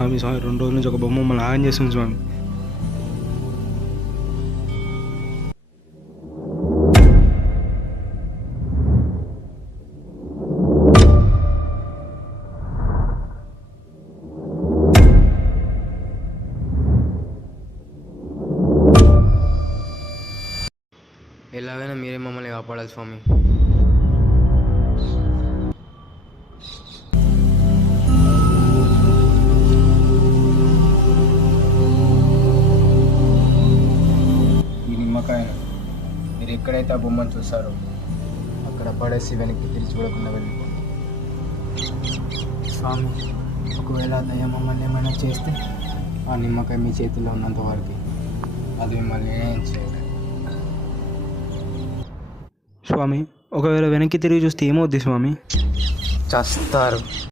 స్వామి 2 రోజుల నుంచి ఒక బొమ్మ మమ్మల్ని ఆగం చేస్తుంది స్వామి. ఎలాగైనా మీరే మమ్మల్ని కాపాడాలి స్వామి. ఈ నిమ్మకాయను మీరు ఎక్కడైతే ఆ బొమ్మను చూసారో అక్కడ పడేసి వెనక్కి తిరిగి చూడకుండా వెళ్ళిపోండి. స్వామి, ఒకవేళ దయ్యం మమ్మల్ని ఏమైనా చేస్తే ఆ నిమ్మకాయ మీ చేతిలో ఉన్నంత వరకు అది మిమ్మల్ని ఏం చేయలేదు. స్వామి, ఒకవేళ వెనక్కి తిరిగి చూస్తే ఏమవుద్ది స్వామి? చస్తారు.